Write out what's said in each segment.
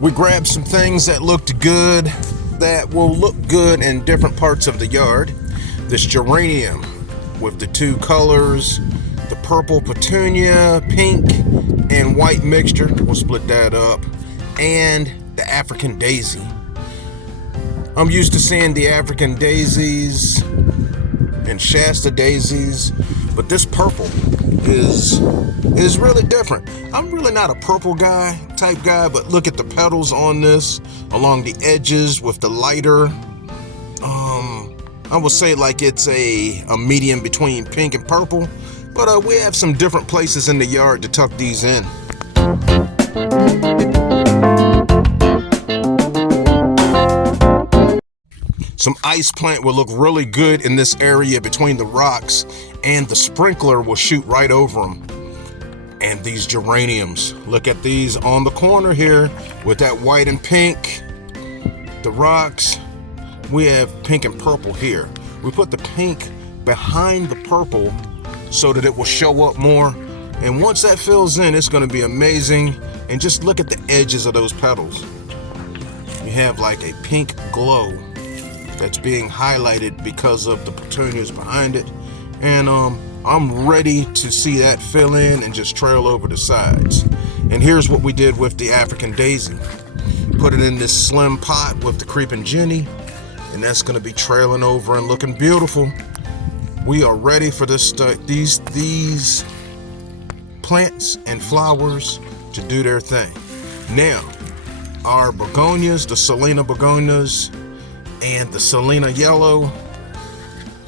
We grabbed some things that looked good, that will look good in different parts of the yard. This geranium with the two colors, the purple petunia, pink and white mixture, we'll split that up, and the African daisy. I'm used to seeing the African daisies and Shasta daisies, but this purple is really different. I'm really not a purple type guy, but look at the petals on this along the edges with the lighter. I would say like it's a medium between pink and purple, but we have some different places in the yard to tuck these in. Some ice plant will look really good in this area between the rocks, and the sprinkler will shoot right over them. And these geraniums, look at these on the corner here with that white and pink. The rocks, we have pink and purple here. We put the pink behind the purple so that it will show up more. And once that fills in, it's going to be amazing. And just look at the edges of those petals. You have like a pink glow that's being highlighted because of the petunias behind it. And I'm ready to see that fill in and just trail over the sides. And here's what we did with the African daisy. Put it in this slim pot with the creeping Jenny, and that's gonna be trailing over and looking beautiful. We are ready for this these plants and flowers to do their thing. Now, our begonias, the Selena begonias and the Selena yellow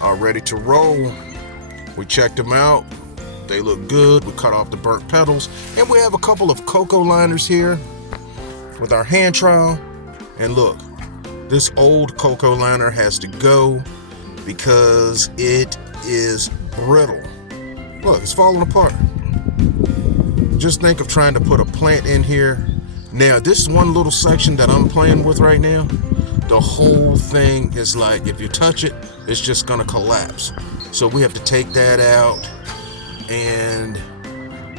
are ready to roll. We checked them out. They look good. We cut off the burnt petals, and we have a couple of cocoa liners here with our hand trowel. And look, this old cocoa liner has to go because it is brittle. Look, it's falling apart. Just think of trying to put a plant in here. Now, this one little section that I'm playing with right now, the whole thing is like, if you touch it, it's just gonna collapse. So we have to take that out and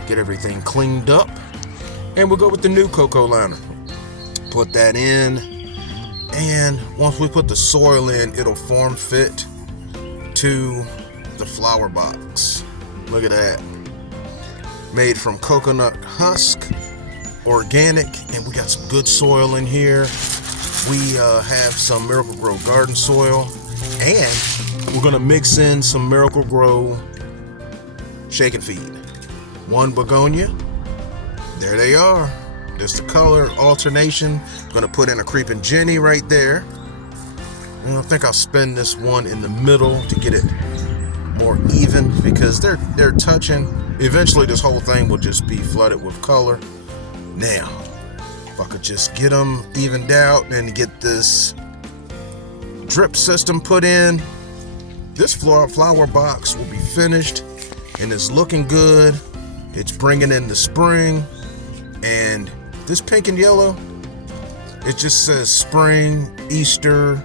get everything cleaned up. And we'll go with the new cocoa liner. Put that in, and once we put the soil in, it'll form fit to the flower box. Look at that. Made from coconut husk, organic, and we got some good soil in here. We have some Miracle-Gro garden soil, and we're gonna mix in some Miracle-Gro shake and feed. One begonia, there they are. There's the color alternation. I'm gonna put in a creeping Jenny right there. And I think I'll spin this one in the middle to get it more even, because they're touching. Eventually this whole thing will just be flooded with color. Now, if I could just get them evened out and get this drip system put in, this flower box will be finished and it's looking good. It's bringing in the spring, and this pink and yellow, it just says spring, Easter,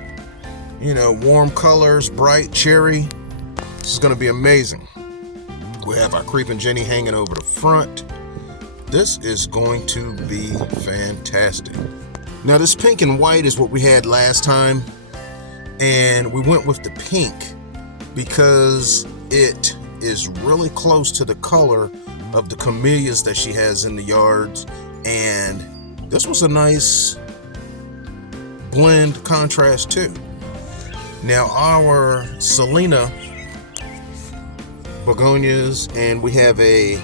you know, warm colors, bright cherry. This is gonna be amazing. We have our creeping Jenny hanging over the front. This is going to be fantastic. Now this pink and white is what we had last time, and we went with the pink because it is really close to the color of the camellias that she has in the yards, and this was a nice blend contrast too. Now our Selena begonias, and we have a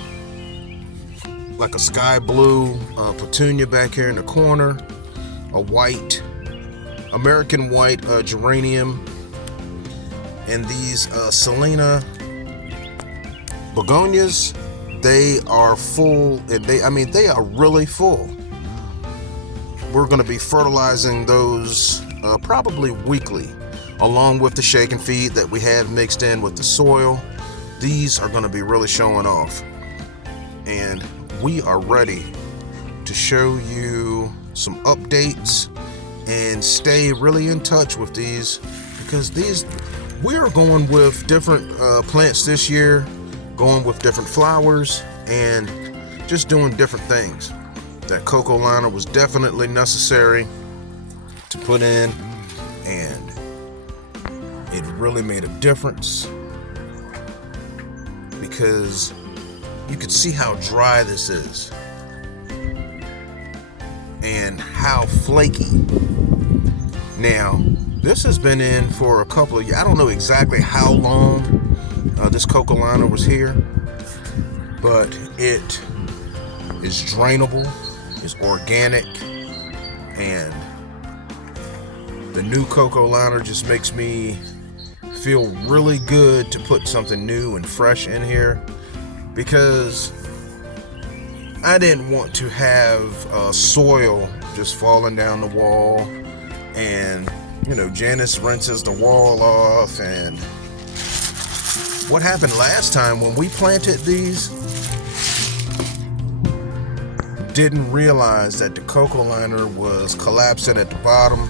like a sky blue petunia back here in the corner, a white American white geranium, and these Selena begonias, they are full, and they are really full. We're going to be fertilizing those probably weekly, along with the shake and feed that we have mixed in with the soil. These are going to be really showing off, and we are ready to show you some updates and stay really in touch with these, because we are going with different plants this year, going with different flowers and just doing different things. That cocoa liner was definitely necessary to put in, and it really made a difference because you could see how dry this is and how flaky. Now, this has been in for a couple of years. I don't know exactly how long this cocoa liner was here, but it is drainable, it's organic, and the new cocoa liner just makes me feel really good to put something new and fresh in here, because I didn't want to have soil just falling down the wall, and you know, Janice rinses the wall off. And what happened last time when we planted these, didn't realize that the cocoa liner was collapsing at the bottom.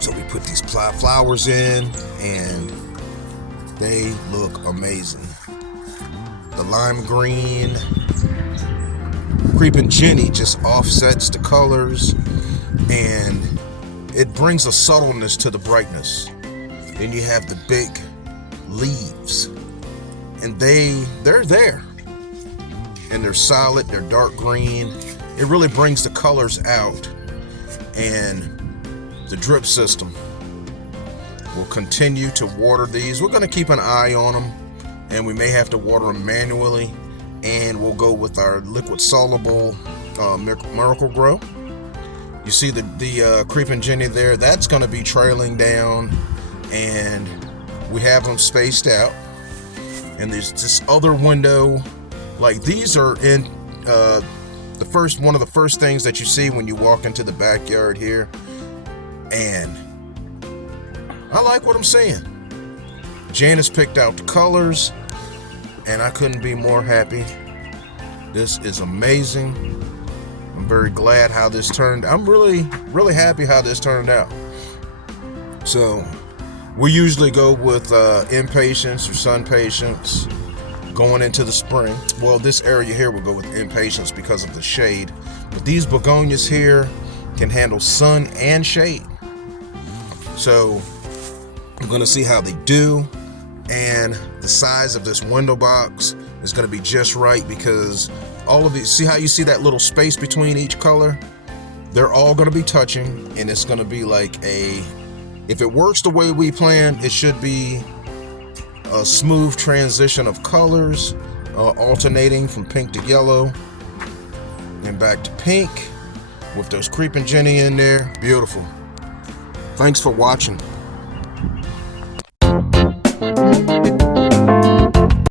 So we put these flowers in, and they look amazing. The lime green Creeping Jenny just offsets the colors, and it brings a subtleness to the brightness. Then you have the big leaves, and they're there, and they're solid, they're dark green. It really brings the colors out. And the drip system will continue to water these. We're going to keep an eye on them, and we may have to water them manually, and we'll go with our liquid soluble Miracle-Gro. You see the Creeping Jenny there, that's going to be trailing down, and we have them spaced out. And there's this other window, like these are in one of the first things that you see when you walk into the backyard here. And I like what I'm seeing. Janice picked out the colors, and I couldn't be more happy. This is amazing. I'm very glad how this turned. I'm really, really happy how this turned out. So we usually go with impatiens or sun patience going into the spring. Well, this area here will go with impatiens because of the shade. But these begonias here can handle sun and shade. So I'm going to see how they do, and the size of this window box is going to be just right, because all of these, see how you see that little space between each color? They're all going to be touching, and it's going to be like if it works the way we planned, it should be a smooth transition of colors, alternating from pink to yellow and back to pink with those Creeping Jenny in there. Beautiful. Thanks for watching.